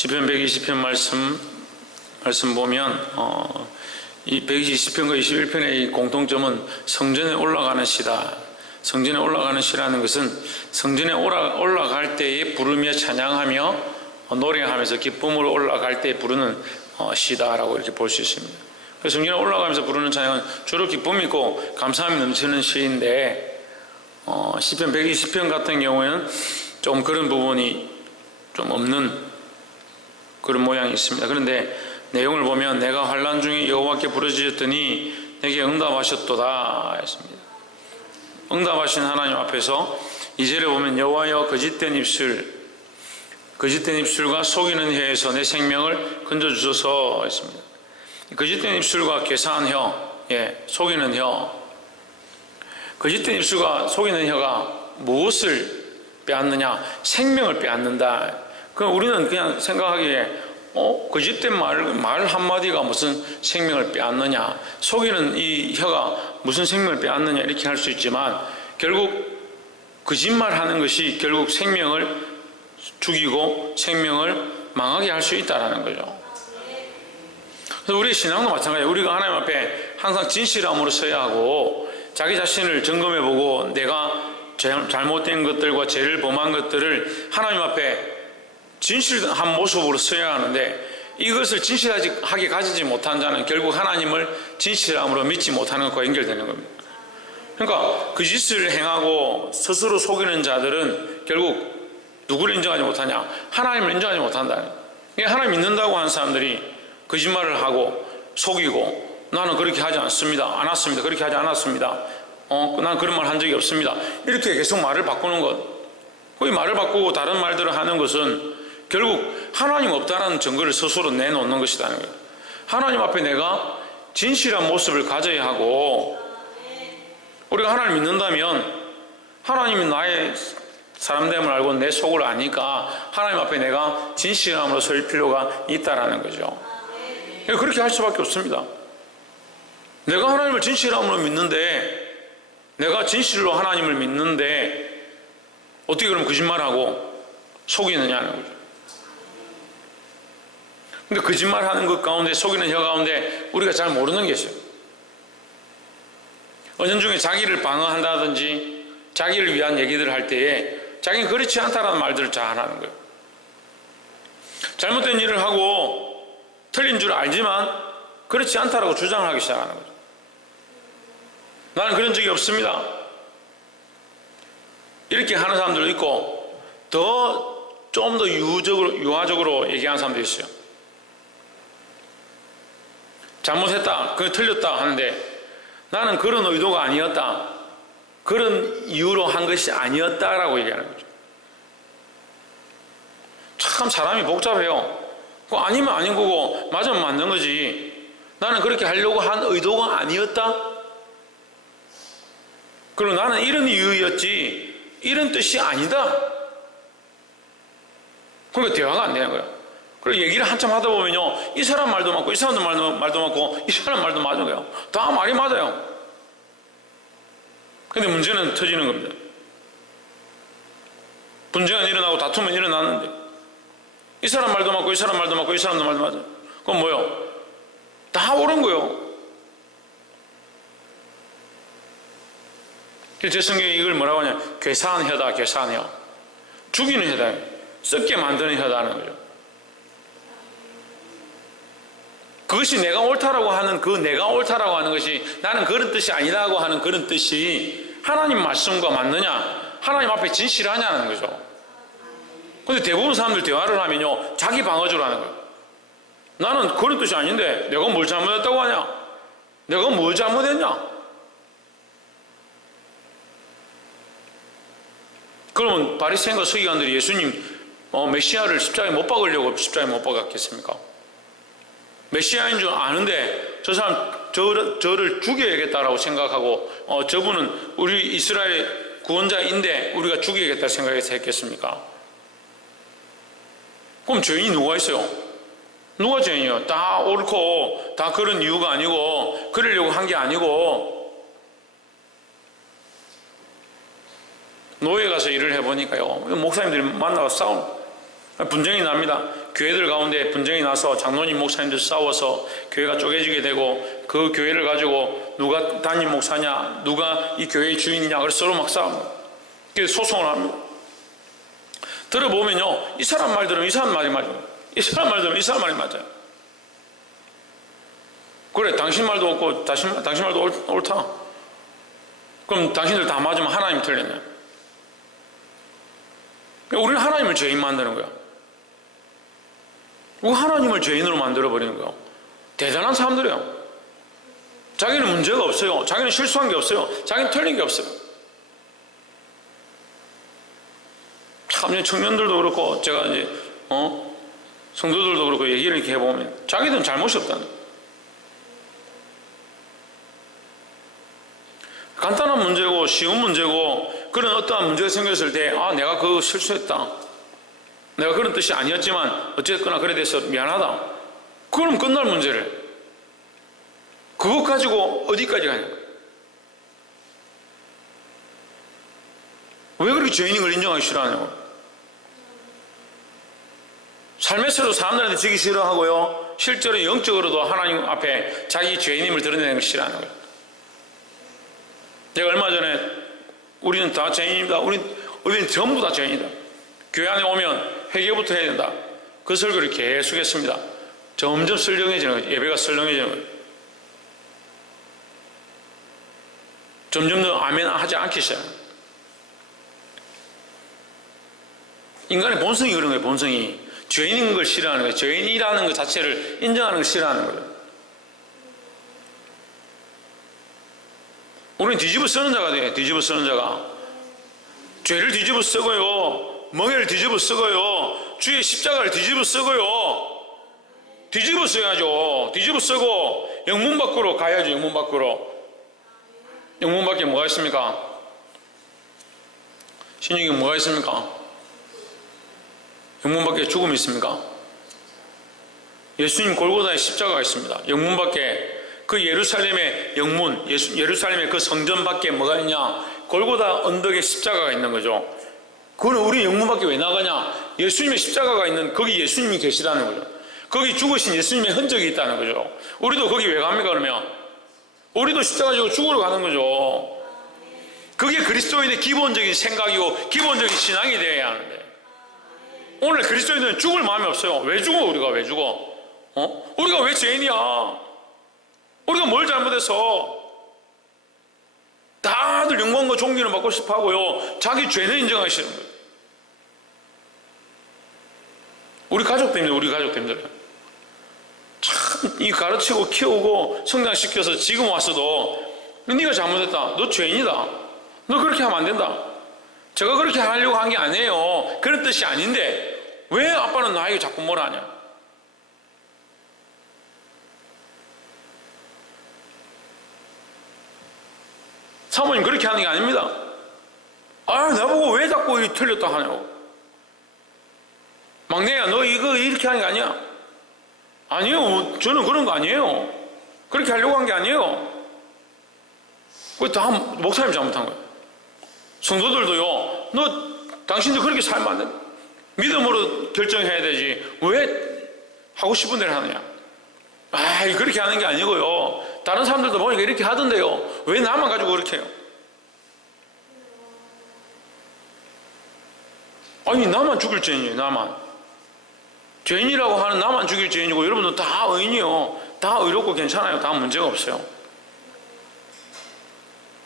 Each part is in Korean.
시편 120편 말씀 보면 이 120편과 21편의 공통점은 성전에 올라가는 시다. 성전에 올라가는 시라는 것은 성전에 올라갈 때에 부르며 찬양하며 노래하면서 기쁨으로 올라갈 때 부르는 시다라고 이렇게 볼 수 있습니다. 그래서 성전에 올라가면서 부르는 찬양은 주로 기쁨이 있고 감사함이 넘치는 시인데 시편 120편 같은 경우에는 좀 그런 부분이 좀 없는 그런 모양이 있습니다. 그런데 내용을 보면 내가 환난 중에 여호와께 부르짖었더니 내게 응답하셨도다 했습니다. 응답하신 하나님 앞에서 2절에 보면 여호와여 거짓된 입술과 속이는 혀에서 내 생명을 건져주소서 했습니다. 거짓된 입술과 괴사한 혀, 속이는 혀. 거짓된 입술과 속이는 혀가 무엇을 빼앗느냐? 생명을 빼앗는다. 그럼 우리는 그냥 생각하기에 거짓된 말 한마디가 무슨 생명을 빼앗느냐, 속이는 이 혀가 무슨 생명을 빼앗느냐 이렇게 할 수 있지만 결국 거짓말하는 것이 결국 생명을 죽이고 생명을 망하게 할 수 있다는 거죠. 그래서 우리 신앙도 마찬가지예요. 우리가 하나님 앞에 항상 진실함으로 서야 하고 자기 자신을 점검해보고 내가 잘못된 것들과 죄를 범한 것들을 하나님 앞에 진실한 모습으로 서야 하는데 이것을 진실하게 가지지 못한 자는 결국 하나님을 진실함으로 믿지 못하는 것과 연결되는 겁니다. 그러니까 그 짓을 행하고 스스로 속이는 자들은 결국 누구를 인정하지 못하냐? 하나님을 인정하지 못한다. 하나님 믿는다고 하는 사람들이 거짓말을 하고 속이고 나는 그렇게 하지 않았습니다. 그렇게 하지 않았습니다. 난 그런 말 한 적이 없습니다. 이렇게 계속 말을 바꾸는 것. 거의 말을 바꾸고 다른 말들을 하는 것은 결국 하나님 없다라는 증거를 스스로 내놓는 것이라는 거예요. 하나님 앞에 내가 진실한 모습을 가져야 하고 우리가 하나님을 믿는다면 하나님이 나의 사람됨을 알고 내 속을 아니까 하나님 앞에 내가 진실함으로 설 필요가 있다라는 거죠. 그렇게 할 수밖에 없습니다. 내가 하나님을 진실함으로 믿는데 내가 진실로 하나님을 믿는데 어떻게 그럼 거짓말하고 속이느냐는 거죠. 근데 거짓말하는 것 가운데 속이는 혀 가운데 우리가 잘 모르는 게 있어요. 은연중에 자기를 방어한다든지 자기를 위한 얘기들을 할 때에 자기는 그렇지 않다라는 말들을 잘 하는 거예요. 잘못된 일을 하고 틀린 줄 알지만 그렇지 않다라고 주장을 하기 시작하는 거죠. 나는 그런 적이 없습니다. 이렇게 하는 사람들도 있고 좀 더 유화적으로 얘기하는 사람도 있어요. 잘못했다, 그게 틀렸다 하는데 나는 그런 의도가 아니었다, 그런 이유로 한 것이 아니었다라고 얘기하는 거죠. 참 사람이 복잡해요. 그거 아니면 아닌 거고 맞으면 맞는 거지. 나는 그렇게 하려고 한 의도가 아니었다. 그리고 나는 이런 이유였지 이런 뜻이 아니다. 그러니까 대화가 안 되는 거예요. 그리고 얘기를 한참 하다 보면요, 이 사람 말도 맞고 이 사람 말도 맞고 이 사람 말도 맞은 거예요. 다 말이 맞아요. 근데 문제는 터지는 겁니다. 분쟁은 일어나고 다툼은 일어나는데 이 사람 말도 맞고 이 사람 말도 맞고 이 사람도 말도 맞아요. 그건 뭐예요? 다 옳은 거예요. 제 성경에 이걸 뭐라고 하냐, 괴사한 혀다. 괴사한 혀, 죽이는 혀다, 썩게 만드는 혀다는 거죠. 그것이 내가 옳다라고 하는 내가 옳다라고 하는 것이 나는 그런 뜻이 아니라고 하는 그런 뜻이 하나님 말씀과 맞느냐, 하나님 앞에 진실하냐는 거죠. 근데 대부분 사람들 대화를 하면요, 자기 방어적으로 하는 거예요. 나는 그런 뜻이 아닌데 내가 뭘 잘못했다고 하냐, 내가 뭘 잘못했냐. 그러면 바리새인과 서기관들이 예수님 메시아를 십자가에 못 박으려고 십자가에 못 박았겠습니까? 메시아인 줄 아는데 저 사람 저를 죽여야겠다라고 생각하고 저분은 우리 이스라엘 구원자인데 우리가 죽여야겠다 생각해서 했겠습니까? 그럼 죄인이 누가 있어요? 누가 죄인이요? 다 옳고 다 그런 이유가 아니고 그러려고 한 게 아니고 노예 가서 일을 해보니까요, 목사님들이 만나서 분쟁이 납니다. 교회들 가운데 분쟁이 나서 장로님 목사님들 싸워서 교회가 쪼개지게 되고 그 교회를 가지고 누가 담임 목사냐 누가 이 교회의 주인이냐 그래서 서로 막 싸웁니다. 그래서 소송을 합니다. 들어보면요 이 사람 말 들으면 이 사람 말이 맞아요. 이 사람 말 들으면 이 사람 말이 맞아요. 그래 당신 말도 옳고 당신 말도 옳다. 그럼 당신들 다 맞으면 하나님 틀렸냐? 우리는 하나님을 죄인 만드는 거야. 우리 하나님을 죄인으로 만들어버리는 거야. 대단한 사람들이에요. 자기는 문제가 없어요. 자기는 실수한 게 없어요. 자기는 틀린 게 없어요. 참 청년들도 그렇고 제가 이제 성도들도 그렇고 얘기를 이렇게 해보면 자기들은 잘못이 없다는 거예요. 간단한 문제고 쉬운 문제고 그런 어떠한 문제가 생겼을 때 내가 그거 실수했다. 내가 그런 뜻이 아니었지만 어쨌거나 그래 돼서 미안하다. 그럼 끝날 문제를 그것 가지고 어디까지 가냐. 왜 그렇게 죄인인 걸 인정하기 싫어하냐고. 삶에서도 사람들한테 지기 싫어하고요. 실제로 영적으로도 하나님 앞에 자기 죄인임을 드러내는 걸 싫어하는 거예요. 제가 얼마 전에 우리는 다 죄인입니다. 우리는 전부 다 죄인이다. 교회 안에 오면 회개부터 해야 된다. 그 설교를 계속 했습니다. 점점 썰렁해지는 거죠. 예배가 썰렁해지는 거예요. 점점 더 아멘 하지 않기 시작합니다. 인간의 본성이 그런 거예요. 본성이. 죄인인 걸 싫어하는 거예요. 죄인이라는 것 자체를 인정하는 걸 싫어하는 거예요. 우리는 뒤집어 쓰는 자가 돼요. 뒤집어 쓰는 자가. 죄를 뒤집어 쓰고요. 멍에를 뒤집어 쓰고요. 주의 십자가를 뒤집어 쓰고요. 뒤집어 써야죠. 뒤집어 쓰고 영문 밖으로 가야죠. 영문 밖으로. 영문 밖에 뭐가 있습니까? 신약에 뭐가 있습니까? 영문 밖에 죽음이 있습니까? 예수님 골고다의 십자가가 있습니다. 영문 밖에 그 예루살렘의 영문, 예루살렘의 그 성전 밖에 뭐가 있냐? 골고다 언덕에 십자가가 있는 거죠. 그거는 우리 영문 밖에 왜 나가냐? 예수님의 십자가가 있는 거기 예수님이 계시다는 거죠. 거기 죽으신 예수님의 흔적이 있다는 거죠. 우리도 거기 왜 갑니까 그러면? 우리도 십자가 지고 죽으러 가는 거죠. 그게 그리스도인의 기본적인 생각이고 기본적인 신앙이 되어야 하는데 오늘 그리스도인들은 죽을 마음이 없어요. 왜 죽어? 우리가 왜 죽어? 우리가 왜 죄인이야? 우리가 뭘 잘못해서? 다들 영광과 존귀를 받고 싶어 하고요. 자기 죄는 인정하시는 거예요. 우리 가족도 힘들어요. 우리 가족도 힘들어요. 참, 이 가르치고 키우고 성장시켜서 지금 왔어도 네가 잘못했다. 너 죄인이다. 너 그렇게 하면 안 된다. 제가 그렇게 하려고 한 게 아니에요. 그런 뜻이 아닌데 왜 아빠는 나에게 자꾸 뭐라 하냐? 사모님 그렇게 하는 게 아닙니다. 나보고 왜 자꾸 틀렸다 하냐고. 막내야 너 이거 이렇게 하는 게 아니야. 아니에요. 저는 그런 거 아니에요. 그렇게 하려고 한 게 아니에요. 그거 다 목사님 잘못한 거예요. 성도들도요. 당신들 그렇게 살면 안 돼. 믿음으로 결정해야 되지. 왜 하고 싶은 대로 하느냐. 그렇게 하는 게 아니고요. 다른 사람들도 보니까 이렇게 하던데요. 왜 나만 가지고 그렇게 해요? 아니 나만 죽일 죄인이에요. 나만. 죄인이라고 하는 나만 죽일 죄인이고 여러분들 다 의인이요. 다 의롭고 괜찮아요. 다 문제가 없어요.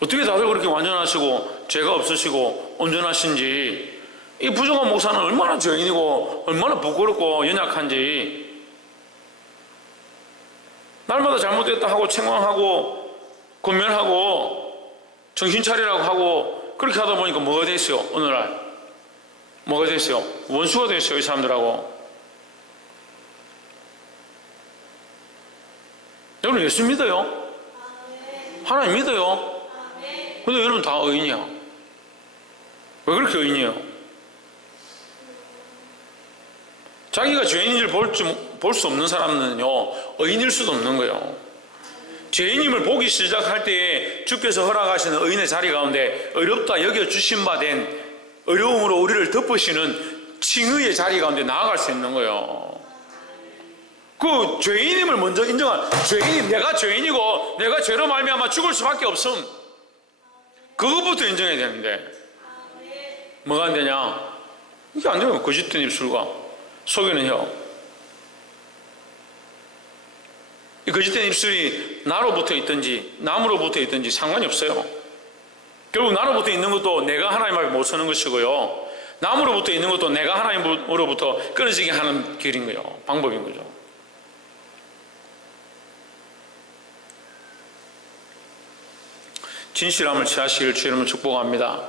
어떻게 다들 그렇게 완전하시고 죄가 없으시고 온전하신지. 이 부정한 목사는 얼마나 죄인이고 얼마나 부끄럽고 연약한지. 날마다 잘못됐다 하고 책망하고 권면하고 정신 차리라고 하고 그렇게 하다 보니까 뭐가 됐어요? 오늘날 뭐가 됐어요? 원수가 됐어요. 이 사람들하고. 여러분 예수 믿어요? 하나님 믿어요? 근데 여러분 다 의인이야. 왜 그렇게 의인이에요? 자기가 죄인인 줄 볼 수 없는 사람은요 의인일 수도 없는 거예요. 죄인임을 보기 시작할 때에 주께서 허락하시는 의인의 자리 가운데 의롭다 여겨주신 바 된 어려움으로 우리를 덮으시는 칭의의 자리 가운데 나아갈 수 있는 거예요. 그 죄인임을 먼저 인정한, 죄인, 내가 죄인이고 내가 죄로 말미암아 죽을 수밖에 없음, 그것부터 인정해야 되는데 뭐가 안 되냐? 이게 안 되면 거짓된 입술과 속이는 혀. 이 거짓된 입술이 나로부터 있든지 남으로부터 있든지 상관이 없어요. 결국 나로부터 있는 것도 내가 하나님 앞에 못 서는 것이고요, 남으로부터 있는 것도 내가 하나님으로부터 끊어지게 하는 길인 거예요. 방법인 거죠. 진실함을 취하시길 주 이름으로 축복합니다.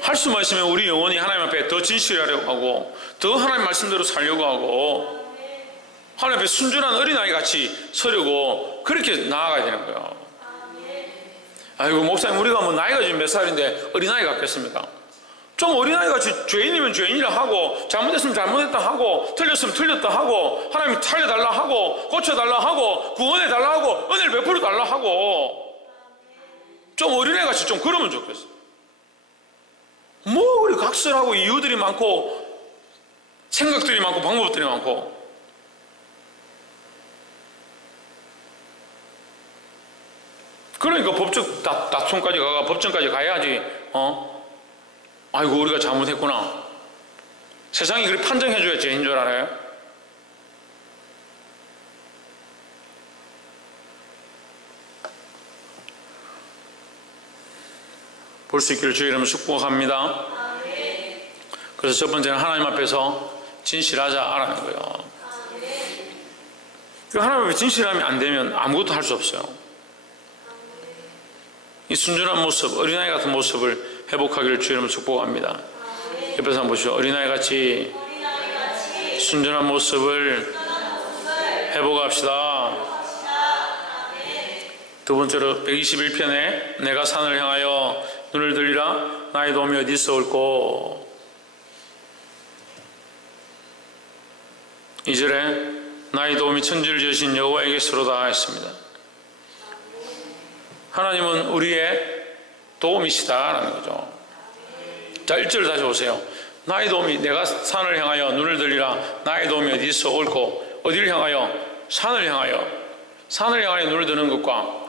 할 수만 있으면 우리 영혼이 하나님 앞에 더 진실하려고 하고 더 하나님 말씀대로 살려고 하고 하나님 앞에 순전한 어린아이 같이 서려고 그렇게 나아가야 되는 거예요. 아이고 목사님, 우리가 뭐 나이가 지금 몇 살인데 어린아이 같겠습니까? 좀 어린아이 같이 죄인이면 죄인이라 하고 잘못했으면 잘못했다 하고 틀렸으면 틀렸다 하고 하나님이 살려달라 하고 고쳐달라 하고 구원해달라 하고 은혜를 베풀어 달라 하고 좀 어린애 같이 좀 그러면 좋겠어. 뭐 그리 각설하고 이유들이 많고 생각들이 많고 방법들이 많고. 그러니까 법적 다툼까지 가가 법정까지 가야지. 아이고 우리가 잘못했구나. 세상이 그렇게 판정해줘야 죄인 줄 알아요? 볼 수 있기를 주의 이름으로 축복합니다. 그래서 첫 번째는 하나님 앞에서 진실하자라는 거예요. 하나님 앞에 진실함이 안 되면 아무것도 할 수 없어요. 이 순전한 모습, 어린아이 같은 모습을 회복하기를 주의 이름으로 축복합니다. 옆에서 한번 보시죠. 어린아이 같이 순전한 모습을 회복합시다. 두 번째로 121편에 내가 산을 향하여 눈을 들리라 나의 도움이 어디서 올꼬. 2절에 나의 도움이 천지를 지으신 여호와에게서로다 했습니다. 하나님은 우리의 도움이시다라는 거죠. 자, 1절 다시 보세요. 나의 도움이, 내가 산을 향하여 눈을 들리라 나의 도움이 어디서 올꼬. 어디를 향하여? 산을 향하여. 산을 향하여 눈을 드는 것과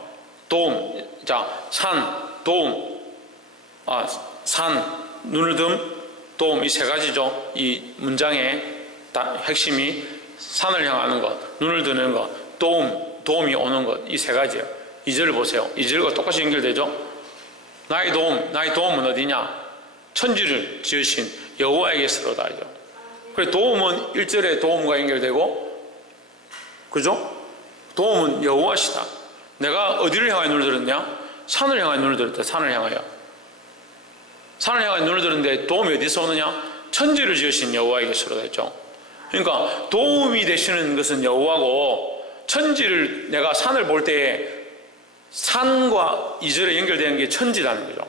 도움, 자, 산, 도움, 산, 눈을 듦, 도움, 이 세 가지죠. 이 문장의 핵심이 산을 향하는 것, 눈을 드는 것, 도움이 오는 것, 이 세 가지예요. 2절을 보세요. 2절과 똑같이 연결되죠. 나의 도움은 어디냐? 천지를 지으신 여호와에게서로다. 그래서 도움은 1절에 도움과 연결되고, 그죠? 도움은 여호와시다. 내가 어디를 향하여 눈을 들었냐? 산을 향하여 눈을 들었다. 산을 향하여. 산을 향하여 눈을 들었는데 도움이 어디서 오느냐? 천지를 지으신 여호와에게서로다 했죠. 그러니까 도움이 되시는 것은 여호와고, 천지를, 내가 산을 볼 때에 산과 2절에 연결되는 게 천지라는 거죠.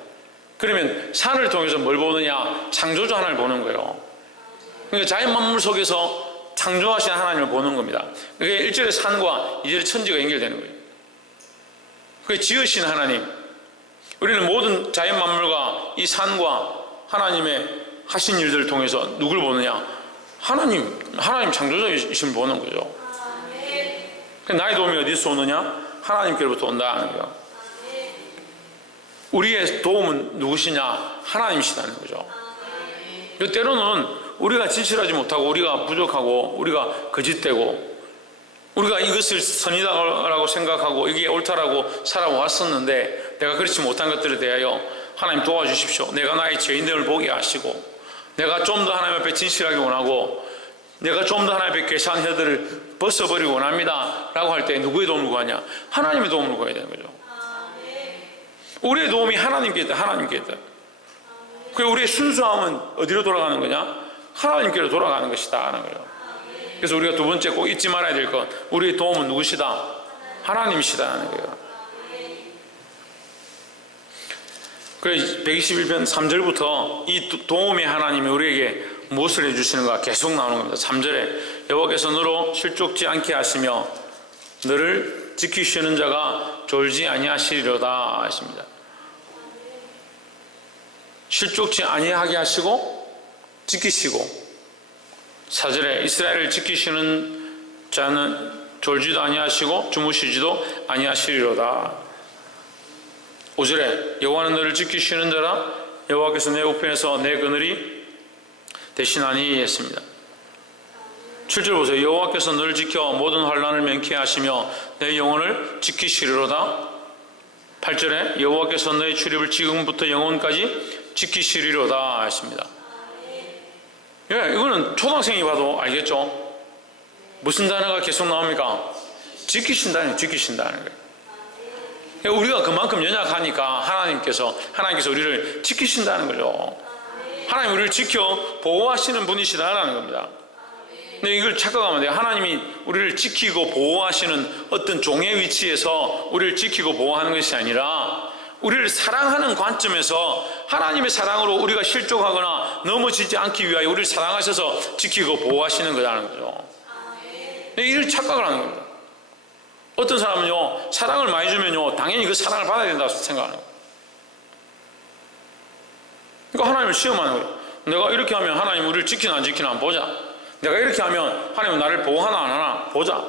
그러면 산을 통해서 뭘 보느냐? 창조주 하나님을 보는 거예요. 그러니까 자연 만물 속에서 창조하신 하나님을 보는 겁니다. 그게 1절에 산과 2절에 천지가 연결되는 거예요. 그게 지으신 하나님. 우리는 모든 자연 만물과 이 산과 하나님의 하신 일들을 통해서 누굴 보느냐? 하나님 창조자이심을 보는 거죠. 나의 도움이 어디서 오느냐? 하나님께로부터 온다는 거예요. 우리의 도움은 누구시냐? 하나님이시다는 거죠. 때로는 우리가 진실하지 못하고 우리가 부족하고 우리가 거짓되고 우리가 이것을 선이다라고 생각하고 이게 옳다라고 살아왔었는데 내가 그렇지 못한 것들에 대하여 하나님 도와주십시오. 내가 나의 죄인됨을 보게 하시고 내가 좀 더 하나님 앞에 진실하게 원하고 내가 좀 더 하나님 앞에 괴상한 혀들을 벗어버리고 원합니다 라고 할 때 누구의 도움을 구하냐? 하나님의 도움을 구해야 되는 거죠. 우리의 도움이 하나님께 있다. 하나님께 있다. 그리고 우리의 순수함은 어디로 돌아가는 거냐? 하나님께로 돌아가는 것이다 하는 거예요. 그래서 우리가 두 번째 꼭 잊지 말아야 될 것, 우리의 도움은 누구시다? 하나님이시다 하는 거예요. 그래서 121편 3절부터 이 도움의 하나님이 우리에게 무엇을 해주시는가 계속 나오는 겁니다. 3절에 여호와께서 너로 실족지 않게 하시며 너를 지키시는 자가 졸지 아니하시리로다 하십니다. 실족지 아니하게 하시고 지키시고, 4절에 이스라엘을 지키시는 자는 졸지도 아니하시고 주무시지도 아니하시리로다. 5절에 여호와는 너를 지키시는 자라. 여호와께서 내 우편에서 내 그늘이 되시나니 했습니다. 7절 보세요. 여호와께서 너를 지켜 모든 환난을免케 하시며 내 영혼을 지키시리로다. 8절에 여호와께서 너의 출입을 지금부터 영원까지 지키시리로다 했습니다. 예, 이거는 초등학생이 봐도 알겠죠? 무슨 단어가 계속 나옵니까? 지키신다는 거예요. 우리가 그만큼 연약하니까 하나님께서 우리를 지키신다는 거죠. 하나님 우리를 지켜 보호하시는 분이시다라는 겁니다. 근데 이걸 착각하면 돼요. 하나님이 우리를 지키고 보호하시는 어떤 종의 위치에서 우리를 지키고 보호하는 것이 아니라 우리를 사랑하는 관점에서 하나님의 사랑으로 우리가 실족하거나 넘어지지 않기 위하여 우리를 사랑하셔서 지키고 보호하시는 거라는 거죠. 이를 착각을 하는 겁니다. 어떤 사람은요, 사랑을 많이 주면요, 당연히 그 사랑을 받아야 된다고 생각하는 거예요. 그러니까 하나님을 시험하는 거예요. 내가 이렇게 하면 하나님 우리를 지키나 안 지키나 한번 보자. 내가 이렇게 하면 하나님 나를 보호하나 안 하나 보자.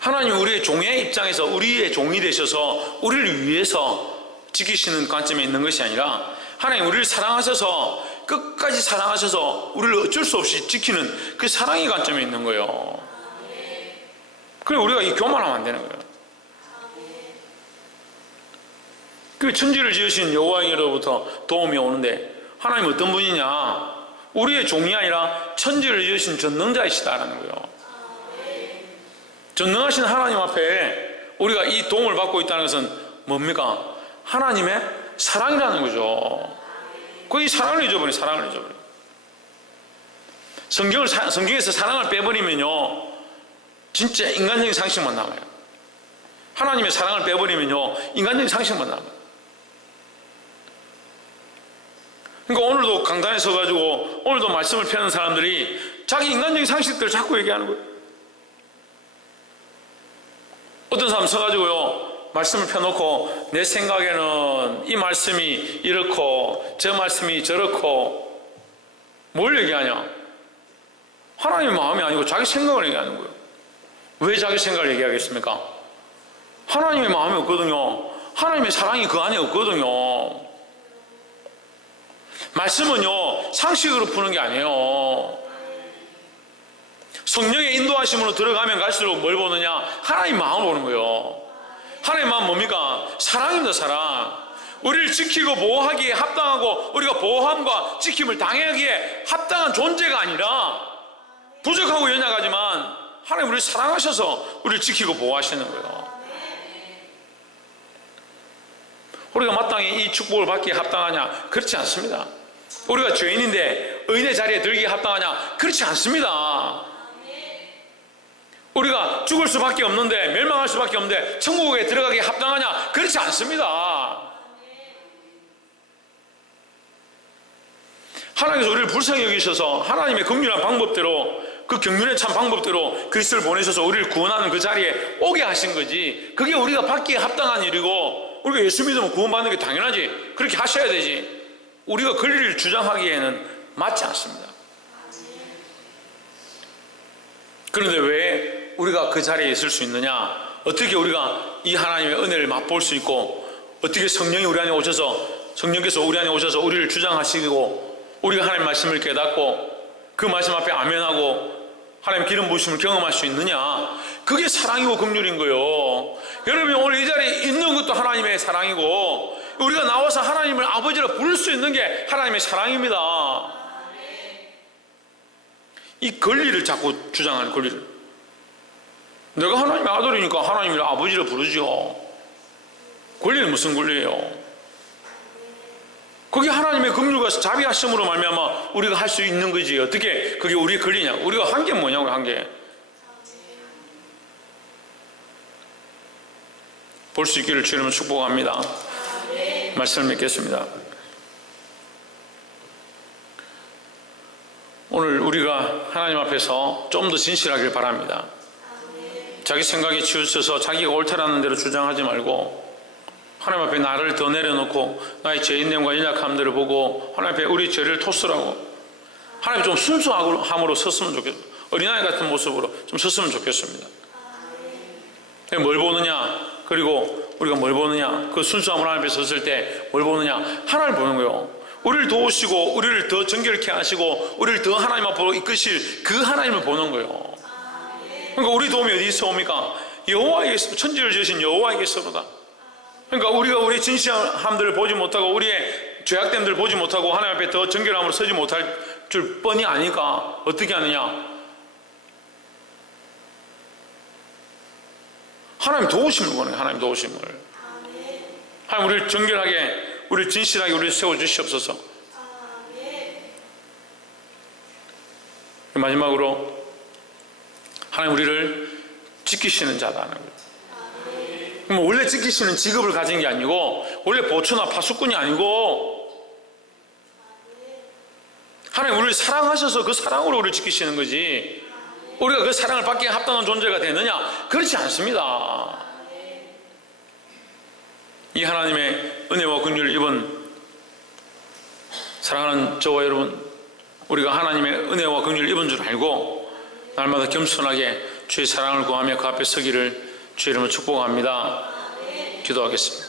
하나님 우리의 종의 입장에서 우리의 종이 되셔서 우리를 위해서 지키시는 관점에 있는 것이 아니라 하나님 우리를 사랑하셔서 끝까지 사랑하셔서 우리를 어쩔 수 없이 지키는 그 사랑의 관점에 있는 거예요. 그래 우리가 이 교만하면 안 되는 거예요. 그 천지를 지으신 여호와에게로부터 도움이 오는데 하나님 어떤 분이냐? 우리의 종이 아니라 천지를 지으신 전능자이시다라는 거예요. 전능하신 하나님 앞에 우리가 이 도움을 받고 있다는 것은 뭡니까? 하나님의 사랑이라는 거죠. 그 이 사랑을 잊어버려요. 사랑을 잊어버려요. 성경에서 사랑을 빼버리면요 진짜 인간적인 상식만 남아요. 하나님의 사랑을 빼버리면요 인간적인 상식만 남아요. 그러니까 오늘도 강단에 서가지고 오늘도 말씀을 펴는 사람들이 자기 인간적인 상식들을 자꾸 얘기하는 거예요. 어떤 사람 서가지고요 말씀을 펴놓고 내 생각에는 이 말씀이 이렇고 저 말씀이 저렇고 뭘 얘기하냐? 하나님의 마음이 아니고 자기 생각을 얘기하는 거예요. 왜 자기 생각을 얘기하겠습니까? 하나님의 마음이 없거든요. 하나님의 사랑이 그 안에 없거든요. 말씀은요 상식으로 푸는 게 아니에요. 성령의 인도하심으로 들어가면 갈수록 뭘 보느냐? 하나님 마음을 보는 거예요. 하나님 마음 뭡니까? 사랑입니다. 사랑. 우리를 지키고 보호하기에 합당하고 우리가 보호함과 지킴을 당하기에 합당한 존재가 아니라 부족하고 연약하지만 하나님 우리를 사랑하셔서 우리를 지키고 보호하시는 거예요. 우리가 마땅히 이 축복을 받기에 합당하냐? 그렇지 않습니다. 우리가 죄인인데 의인의 자리에 들기에 합당하냐? 그렇지 않습니다. 우리가 죽을 수밖에 없는데 멸망할 수밖에 없는데 천국에 들어가기에 합당하냐? 그렇지 않습니다. 하나님께서 우리를 불쌍히 여기셔서 하나님의 긍휼한 방법대로 그 경륜의 참 방법대로 그리스도를 보내셔서 우리를 구원하는 그 자리에 오게 하신 거지. 그게 우리가 받기에 합당한 일이고 우리가 예수 믿으면 구원받는 게 당연하지. 그렇게 하셔야 되지. 우리가 권리를 주장하기에는 맞지 않습니다. 그런데 왜 우리가 그 자리에 있을 수 있느냐? 어떻게 우리가 이 하나님의 은혜를 맛볼 수 있고 어떻게 성령이 우리 안에 오셔서 성령께서 우리 안에 오셔서 우리를 주장하시고 우리가 하나님 말씀을 깨닫고 그 말씀 앞에 아멘하고 하나님 기름 부으심을 경험할 수 있느냐? 그게 사랑이고 긍휼인 거예요. 여러분 오늘 이 자리에 있는 것도 하나님의 사랑이고 우리가 나와서 하나님을 아버지로 부를 수 있는 게 하나님의 사랑입니다. 이 권리를 자꾸 주장하는 권리를. 내가 하나님의 아들이니까 하나님을 아버지로 부르죠. 권리는 무슨 권리예요? 그게 하나님의 긍휼과 자비하심으로 말미암아 우리가 할 수 있는 거지. 어떻게 그게 우리의 권리냐? 우리가 한 게 뭐냐고. 한 게 볼 수 있기를 주님은 축복합니다. 말씀을 맺겠습니다. 오늘 우리가 하나님 앞에서 좀 더 진실하길 바랍니다. 자기 생각에 치우쳐서 자기가 옳다라는 대로 주장하지 말고 하나님 앞에 나를 더 내려놓고 나의 죄인됨과 연약함들을 보고 하나님 앞에 우리 죄를 토스라고 하나님 좀 순수함으로 섰으면 좋겠어요. 어린아이 같은 모습으로 좀 섰으면 좋겠습니다. 뭘 보느냐? 그리고 우리가 뭘 보느냐? 그 순수함을 하나님 앞에 섰을 때 뭘 보느냐? 하나님을 보는 거예요. 우리를 도우시고 우리를 더 정결케 하시고 우리를 더 하나님 앞으로 이끄실 그 하나님을 보는 거예요. 그러니까 우리 도움이 어디서 옵니까? 여호와에게서, 천지를 지으신 여호와에게서로다. 그러니까 우리가 우리의 진실함들을 보지 못하고 우리의 죄악됨들을 보지 못하고 하나님 앞에 더 정결함으로 서지 못할 줄 뻔히 아니까 어떻게 하느냐? 하나님 도우심을 보는 거예요. 하나님 도우심을. 하나님 우리를 정결하게, 우리를 진실하게 우리를 세워주시옵소서. 마지막으로 하나님 우리를 지키시는 자다는 거예요. 원래 지키시는 직업을 가진 게 아니고 원래 보초나 파수꾼이 아니고 하나님 우리를 사랑하셔서 그 사랑으로 우리를 지키시는 거지 우리가 그 사랑을 받기에 합당한 존재가 되느냐? 그렇지 않습니다. 이 하나님의 은혜와 긍휼을 입은 사랑하는 저와 여러분, 우리가 하나님의 은혜와 긍휼을 입은 줄 알고 날마다 겸손하게 주의 사랑을 구하며 그 앞에 서기를 주의 이름으로 축복합니다. 기도하겠습니다.